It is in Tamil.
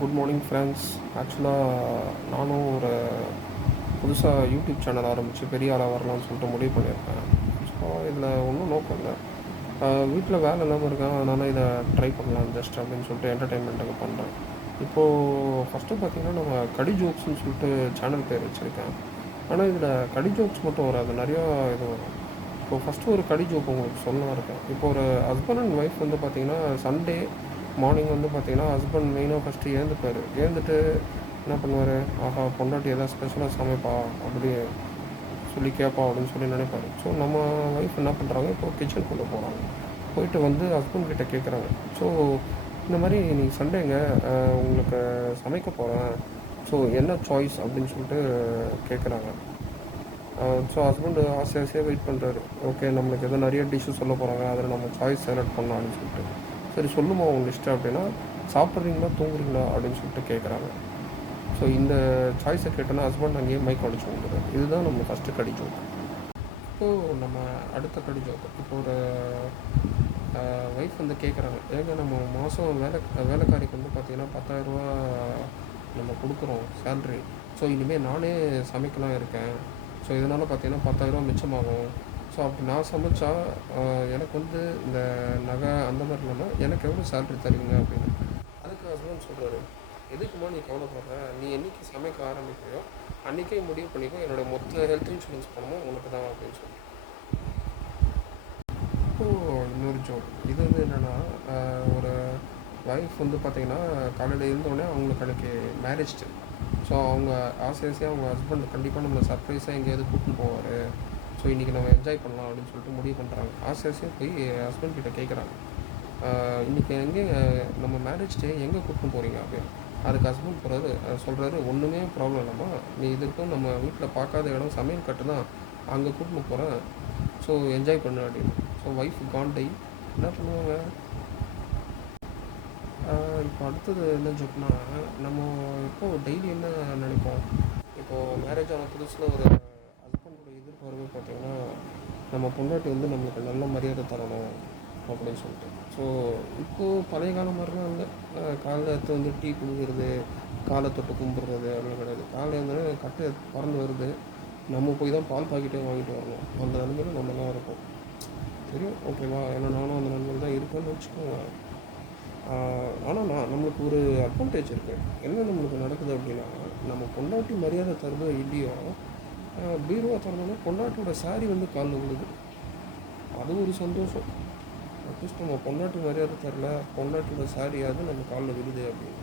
Good morning friends. ஆக்சுவலாக நானும் ஒரு புதுசாக யூடியூப் சேனல் ஆரம்பித்து பெரிய ஆளாக வரலாம்னு சொல்லிட்டு முடிவு பண்ணியிருக்கேன். ஸோ இதில் ஒன்றும் நோக்கம் இல்லை. வீட்டில் வேலை இல்லாமல் இருக்கேன், அதனால் இதை ட்ரை பண்ணலாம் ஜஸ்ட் அப்படின்னு சொல்லிட்டு என்டர்டெயின்மெண்ட்டுக்கு பண்ணுறேன். இப்போது ஃபஸ்ட்டு பார்த்திங்கன்னா நம்ம கடி ஜோக்ஸ்னு சொல்லிட்டு சேனல் பேர் வச்சுருக்கேன். ஆனால் இதில் கடி ஜோக்ஸ் மட்டும் வராது, நிறையா இது வரும். இப்போது ஃபஸ்ட்டு ஒரு கடி ஜோக் உங்களுக்கு சொல்லலாம் இருக்கேன். இப்போ ஒரு ஹஸ்பண்ட் அண்ட் ஒய்ஃப் வந்து பார்த்திங்கன்னா சண்டே மார்னிங் வந்து பார்த்திங்கன்னா ஹஸ்பண்ட் மெயினாக ஃபஸ்ட்டு எழுந்துப்பார். எழுந்துட்டு என்ன பண்ணுவார், ஆஹா பொண்டாட்டி எதாவது ஸ்பெஷலாக சமைப்பா அப்படி சொல்லி கேட்பா அப்படின்னு சொல்லி நினைப்பாரு. ஸோ நம்ம ஒய்ஃப் என்ன பண்ணுறாங்க, இப்போது கிச்சனுக்குள்ளே போகிறாங்க. போயிட்டு வந்து ஹஸ்பண்ட் கிட்டே கேட்குறாங்க. ஸோ இந்த மாதிரி நீங்கள் சண்டேங்க உங்களுக்கு சமைக்க போகிறேன், ஸோ என்ன சாய்ஸ் அப்படின்னு சொல்லிட்டு கேட்குறாங்க. ஸோ ஹஸ்பண்டு ஆசையாக வெயிட் பண்ணுறாரு. ஓகே, நம்மளுக்கு எதோ நிறைய டிஷ்ஷு சொல்ல போகிறாங்க, அதில் நம்ம சாய்ஸ் செலக்ட் பண்ணலான்னு சொல்லிட்டு. சரி சொல்லுமா உங்கள் லிஸ்ட்டு அப்படின்னா, சாப்பிட்றீங்களா தூங்குறீங்களா அப்படின்னு சொல்லிட்டு கேட்குறாங்க. ஸோ இந்த சாய்ஸை கேட்டோன்னா ஹஸ்பண்ட் அங்கேயே மைக் அடிச்சு வந்துடுறாரு. இதுதான் நம்ம ஃபஸ்ட்டு கடி ஜோக். இப்போது நம்ம அடுத்த கடி ஜோக்கு, இப்போ ஒரு ஒய்ஃப் வந்து கேட்குறாங்க, ஏங்க நம்ம மாதம் வேலைக்காரிக்கு வந்து பார்த்திங்கன்னா 10,000 நம்ம கொடுக்குறோம் சேல்ரி. ஸோ இனிமேல் நானே சமைக்கலாம் இருக்கேன். ஸோ இதனால் பார்த்திங்கன்னா 10,000 மிச்சமாகும். ஸோ அப்படி நான் சமைச்சா எனக்கு வந்து இந்த நகை அந்த மாதிரி இல்லாமல் எனக்கு எவ்வளோ சேல்ரி தருவீங்க அப்படின்னு. அதுக்கு ஹஸ்பண்ட் சொல்கிறாரு, எதுக்குமா நீ கவலைப்படுற, நீ என்றைக்கு சமைக்க ஆரம்பிக்கிறியோ அன்றைக்கே முடிவு பண்ணிக்கோ, என்னோடய மொத்த ஹெல்த் இன்சூரன்ஸ் பணமும் உனக்கு தான் அப்படின்னு சொல்லி. இப்போது இன்னொரு ஜோக், இது வந்து என்னென்னா, ஒரு ஒய்ஃப் வந்து பார்த்திங்கன்னா காலையில் இருந்தோடனே அவங்களுக்கு அன்றைக்கி மேரேஜ் டே. ஸோ அவங்க ஆசையாக அவங்க ஹஸ்பண்ட் கண்டிப்பாக நம்மளை சர்ப்ரைஸாக எங்கேயாவது கூப்பிட்டு போவார், ஸோ இன்றைக்கி நம்ம என்ஜாய் பண்ணலாம் அப்படின்னு சொல்லிட்டு முடிவு பண்ணுறாங்க. ஆசையாக போய் ஹஸ்பண்ட் கிட்டே கேட்குறாங்க, இன்றைக்கி எங்கே நம்ம மேரேஜ் டே எங்கே கூப்பிட்டு போகிறீங்க அப்படின்னு. அதுக்கு ஹஸ்பண்ட் சொல்கிறாரு, ஒன்றுமே ப்ராப்ளம் இல்லைம்மா, நீ இதுக்கும் நம்ம வீட்டில் பார்க்காத இடம் சமையல் கட்டு தான், அங்கே கூப்பிட்டு போகிறேன், ஸோ என்ஜாய் பண்ணு அப்படின்னு. ஸோ ஒய்ஃப் காண்டை என்ன பண்ணுவாங்க. இப்போ அடுத்தது என்ன ஜோக்னா, நம்ம இப்போது டெய்லி என்ன நினைப்போம், இப்போது மேரேஜ் ஆன புதுசில் ஒரு ஹஸ்பண்டோட எதிர்பார்ப்பு பார்த்திங்கன்னா, நம்ம பொண்டாட்டி வந்து நம்மளுக்கு நல்ல மரியாதை தரணும் அப்படின்னு சொல்லிட்டு. ஸோ இப்போது பழைய காலம் மாதிரிலாம் இல்லை. காலைல எடுத்து வந்து டீ குடிக்கிறது, காலை தொட்டு கும்பிட்றது அப்படிலாம் கிடையாது. காலையில் இருந்தோடனே கட்டு பறந்து வருது, நம்ம போய் தான் பால் பாக்கெட்டே வாங்கிட்டு வரணும். அந்த நிலைமையில நம்மலாம் இருக்கோம், தெரியும் ஓகேவா. ஏன்னா நானும் அந்த நிலைமையில் தான் இருக்கேன்னு வச்சுக்கோங்க. ஆனால் நம்மளுக்கு ஒரு அட்வான்டேஜ் இருக்குது. என்ன நம்மளுக்கு நடக்குது அப்படின்னா, நம்ம பொண்டாட்டி மரியாதை தருதோ இல்லையோ, பீரோவா திறந்தோன்னா பொண்டாட்டியோட சாரி வந்து காலில் விழுது. அது ஒரு சந்தோஷம். அட்லீஸ்ட் நம்ம பொண்டாட்டி மரியாதை தரல, பொண்டாட்டியோட சாரியாவது நம்ம காலில் விழுது அப்படின்னு.